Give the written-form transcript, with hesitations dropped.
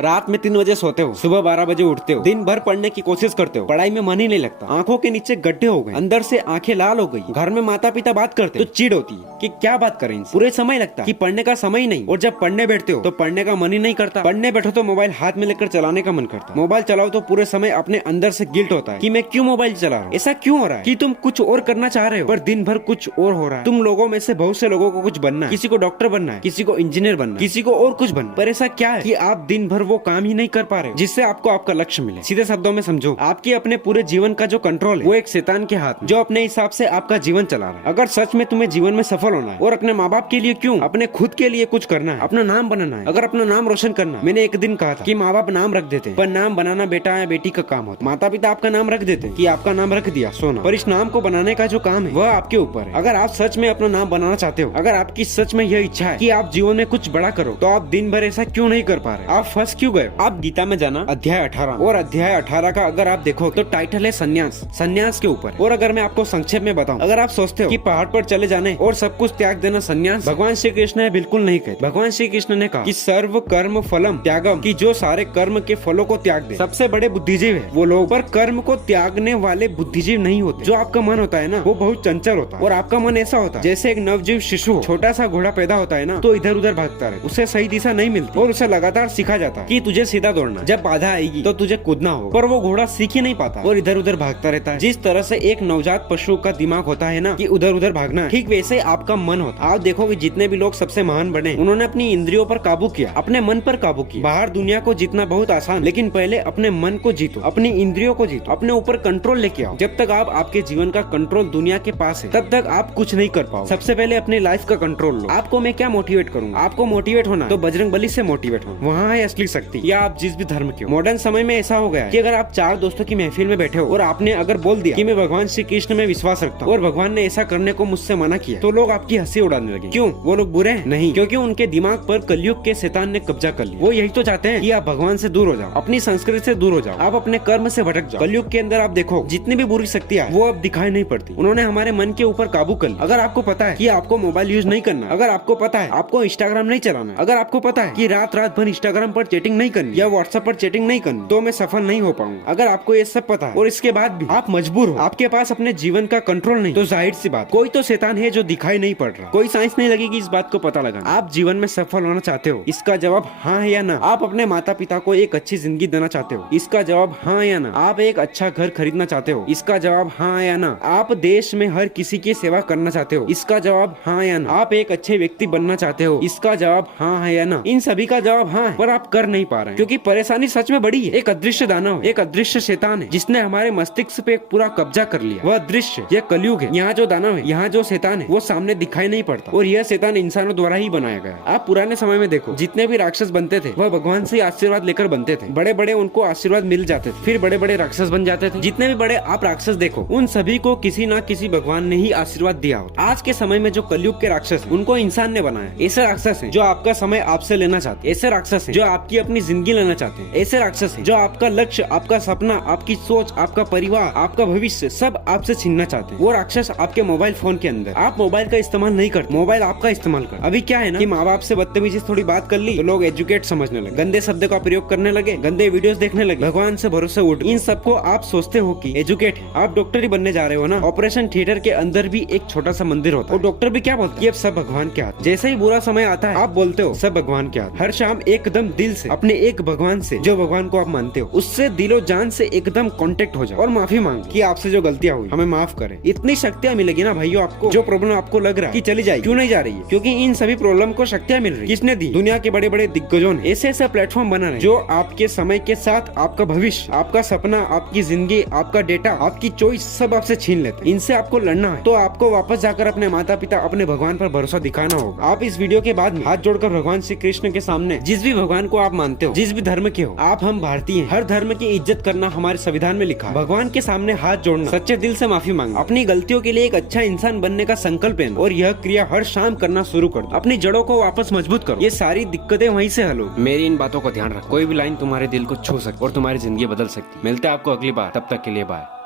रात में 3 बजे सोते हो, सुबह 12 बजे उठते हो, दिन भर पढ़ने की कोशिश करते हो, पढ़ाई में मन ही नहीं लगता, आंखों के नीचे गड्ढे हो गए, अंदर से आंखें लाल हो गई, घर में माता पिता बात करते तो चिढ़ होती है कि क्या बात करें इनसे। पूरे समय लगता कि पढ़ने का समय ही नहीं, और जब पढ़ने बैठते हो तो पढ़ने का मन ही नहीं करता। पढ़ने बैठो तो मोबाइल हाथ में लेकर चलाने का मन करता। मोबाइल चलाओ तो पूरे समय अपने अंदर से गिल्ट होता है कि मैं क्यों मोबाइल चला रहा हूँ। ऐसा क्यों हो रहा है कि तुम कुछ और करना चाह रहे हो पर दिन भर कुछ और हो रहा है। तुम लोगों में से बहुत से लोगों को कुछ बनना है, किसी को डॉक्टर बनना है, किसी को इंजीनियर बनना है, किसी को और कुछ बनना है, पर ऐसा क्या है कि आप दिन भर वो काम ही नहीं कर पा रहे हो जिससे आपको आपका लक्ष्य मिले। सीधे शब्दों में समझो, आपके अपने पूरे जीवन का जो कंट्रोल है वो एक शैतान के हाथ में, जो अपने हिसाब से आपका जीवन चला रहा है। अगर सच में तुम्हें जीवन में सफल होना है और अपने माँ बाप के लिए क्यों, अपने खुद के लिए कुछ करना है, अपना नाम बनाना है, अगर अपना नाम रोशन करना है। मैंने एक दिन कहा था कि माँ बाप नाम रख देते हैं पर नाम बनाना बेटा या बेटी का काम होता है। माता पिता आपका नाम रख देते हैं कि आपका नाम रख दिया सोना, पर इस नाम को बनाने का जो काम है वह आपके ऊपर है। अगर आप सच में अपना नाम बनाना चाहते हो, अगर आपकी सच में यह इच्छा है कि आप जीवन में कुछ बड़ा करो, तो आप दिन भर ऐसा क्यों नहीं कर पा रहे? आप फंस क्यों गए? आप गीता में जाना अध्याय 18 और अध्याय 18 का अगर आप देखो तो टाइटल है संन्यास, संन्यास के ऊपर। और अगर मैं आपको संक्षेप में बताऊं, अगर आप सोचते हो कि पहाड़ पर चले जाने और सब कुछ त्याग देना संन्यास, भगवान श्री कृष्ण ने बिल्कुल नहीं कहा। भगवान श्री कृष्ण ने कहा कि सर्व कर्म फलम त्यागम, कि जो सारे कर्म के फलों को त्याग दे। सबसे बड़े बुद्धिजीव है वो लोग, पर कर्म को त्यागने वाले बुद्धिजीव नहीं होते। जो आपका मन होता है ना वो बहुत चंचल होता है, और आपका मन ऐसा होता है जैसे एक नवजीव शिशु, छोटा सा घोड़ा पैदा होता है ना तो इधर उधर भागता रहे, उसे सही दिशा नहीं मिलती और उसे लगातार सिखा जाता है कि तुझे सीधा दौड़ना, जब बाधा आएगी तो तुझे कूदना होगा, पर वो घोड़ा सीख ही नहीं पाता और इधर उधर भागता रहता है। जिस तरह से एक नवजात पशु का दिमाग होता है ना कि उधर उधर भागना, ठीक वैसे आपका मन होता है। आप देखोगे जितने भी लोग सबसे महान बने, उन्होंने अपनी इंद्रियों पर काबू किया, अपने मन पर काबू किया। बाहर दुनिया को जीतना बहुत आसान, लेकिन पहले अपने मन को जीतो, अपनी इंद्रियों को जीतो, अपने ऊपर कंट्रोल लेके आओ। जब तक आप आपके जीवन का कंट्रोल दुनिया के पास है तब तक आप कुछ नहीं कर पाओ। सबसे पहले अपने लाइफ का कंट्रोल लो। आपको मैं क्या मोटिवेट करूंगा? आपको मोटिवेट होना तो बजरंग बली से मोटिवेट हो, वहाँ है असली शक्ति। या आप जिस भी धर्म के हो। मॉडर्न समय में ऐसा हो गया है कि अगर आप 4 दोस्तों की महफिल में बैठे हो और आपने अगर बोल दिया कि मैं भगवान श्री कृष्ण में विश्वास रखता हूँ और भगवान ने ऐसा करने को मुझसे मना किया, तो लोग आपकी हंसी उड़ाने लगे। क्यों? वो लोग बुरे हैं? नहीं, क्योंकि उनके दिमाग पर कलयुग के शैतान ने कब्जा कर लिया। वो यही तो चाहते हैं कि आप भगवान से दूर हो जाओ, अपनी संस्कृति से दूर हो जाओ, आप अपने कर्म से भटक जाओ। कलयुग के अंदर आप देखो जितनी भी बुरी शक्तियां वो अब दिखाई नहीं पड़ती। उन्होंने हमारे मन के ऊपर काबू कर लिया। अगर आपको पता है कि आपको मोबाइल यूज नहीं करना, अगर आपको पता है आपको इंस्टाग्राम नहीं चलाना, अगर आपको पता है कि रात रात भर इंस्टाग्राम पर चैटिंग नहीं करनी या व्हाट्सएप पर चैटिंग नहीं करनी, तो मैं सफल नहीं हो पाऊंगा। अगर आपको ये सब पता है और इसके बाद भी आप मजबूर हो, आपके पास अपने जीवन का कंट्रोल नहीं, तो जाहिर सी बात कोई तो शैतान है जो दिखाई नहीं पड़ रहा। कोई साइंस नहीं लगेगी इस बात को पता लगाना। आप जीवन में सफल होना चाहते हो, इसका जवाब हाँ है या ना। आप अपने माता पिता को एक अच्छी जिंदगी देना चाहते हो, इसका जवाब हाँ या ना। आप एक अच्छा घर खरीदना चाहते हो, इसका जवाब हाँ या ना। आप देश में हर किसी की सेवा करना चाहते हो, इसका जवाब हाँ या ना। आप एक अच्छे व्यक्ति बनना चाहते हो, इसका जवाब हाँ है या ना। इन सभी का जवाब हाँ है, पर आप कर नहीं पा रहे हैं क्योंकि परेशानी सच में बड़ी है। एक अदृश्य दानव, एक अदृश्य शैतान है जिसने हमारे मस्तिष्क पे पूरा कब्जा कर लिया। वह दृश्य, यह कलयुग है। यहाँ जो दानव है, यहाँ जो शैतान है वो सामने दिखाई नहीं पड़ता, और यह शैतान इंसानों द्वारा ही बनाया गया है। आप पुराने समय में देखो जितने भी राक्षस बनते थे वह भगवान से आशीर्वाद लेकर बनते थे। बड़े बड़े उनको आशीर्वाद मिल जाते थे, फिर बड़े बड़े राक्षस बन जाते थे। जितने भी बड़े आप राक्षस देखो उन सभी को किसी न किसी भगवान ने ही आशीर्वाद दिया हो। आज के समय में जो कलयुग के राक्षस हैं, उनको इंसान ने बनाया। ऐसे राक्षस हैं जो आपका समय आपसे लेना चाहते हैं, ऐसे राक्षस हैं जो आपकी अपनी जिंदगी लेना चाहते हैं, ऐसे राक्षस हैं जो आपका लक्ष्य, आपका सपना, आपकी सोच, आपका परिवार, आपका भविष्य सब आपसे छीनना चाहते हैं। वो राक्षस आपके मोबाइल फोन के अंदर। आप मोबाइल का इस्तेमाल नहीं करते, मोबाइल आपका इस्तेमाल कर। अभी क्या है ना कि माँ बाप से बदतमीजी से थोड़ी बात कर ली तो लोग एजुकेट समझने लगे, गंदे शब्द का प्रयोग करने लगे, गंदे वीडियोस देखने लगे, भगवान से भरोसे उठ। इन सबको आप सोचते हो कि एजुकेट है, आप डॉक्टर ही बनने जा रहे हो ना। ऑपरेशन थिएटर के अंदर भी एक छोटा सा मंदिर होता है और डॉक्टर भी क्या बोलते हैं, सब भगवान के हाथ। जैसे ही बुरा समय आता है आप बोलते हो सब भगवान के हाथ। हर शाम एकदम दिल से अपने एक भगवान से, जो भगवान को आप मानते हो, उससे दिलो जान से एकदम कांटेक्ट हो जाओ और माफी मांग कि आपसे जो गलतियां हुई हमें माफ करें। इतनी शक्तियां मिलेगी ना भाइयों आपको। जो प्रॉब्लम आपको लग रहा है कि चली जाएगी, क्यों नहीं जा रही है? क्योंकि इन सभी प्रॉब्लम को शक्तियां मिल रही है। किसने दी? दुनिया के बड़े बड़े दिग्गजों ने। ऐसे ऐसे प्लेटफॉर्म बना रहे जो आपके समय के साथ आपका भविष्य, आपका सपना, आपकी जिंदगी, आपका डेटा, आपकी चॉइस सब आपसे छीन लेते। इनसे आपको लड़ना है तो आपको वापस जाकर अपने माता पिता, अपने भगवान पर भरोसा दिखाना होगा। आप इस वीडियो के बाद में हाथ जोड़कर भगवान श्री कृष्ण के सामने, जिस भी भगवान को आप मानते हो, जिस भी धर्म के हो, आप हम भारतीय हैं, हर धर्म की इज्जत करना हमारे संविधान में लिखा है। भगवान के सामने हाथ जोड़ना, सच्चे दिल से माफी मांगना, अपनी गलतियों के लिए एक अच्छा इंसान बनने का संकल्प लेना और यह क्रिया हर शाम करना शुरू कर दो। अपनी जड़ों को वापस मजबूत करो। ये सारी दिक्कतें वहीं से हल हो। मेरी इन बातों को ध्यान रखो। कोई भी लाइन तुम्हारे दिल को छू सकती और तुम्हारी जिंदगी बदल सकती। मिलते हैं आपको अगली बार, तब तक के लिए बाय।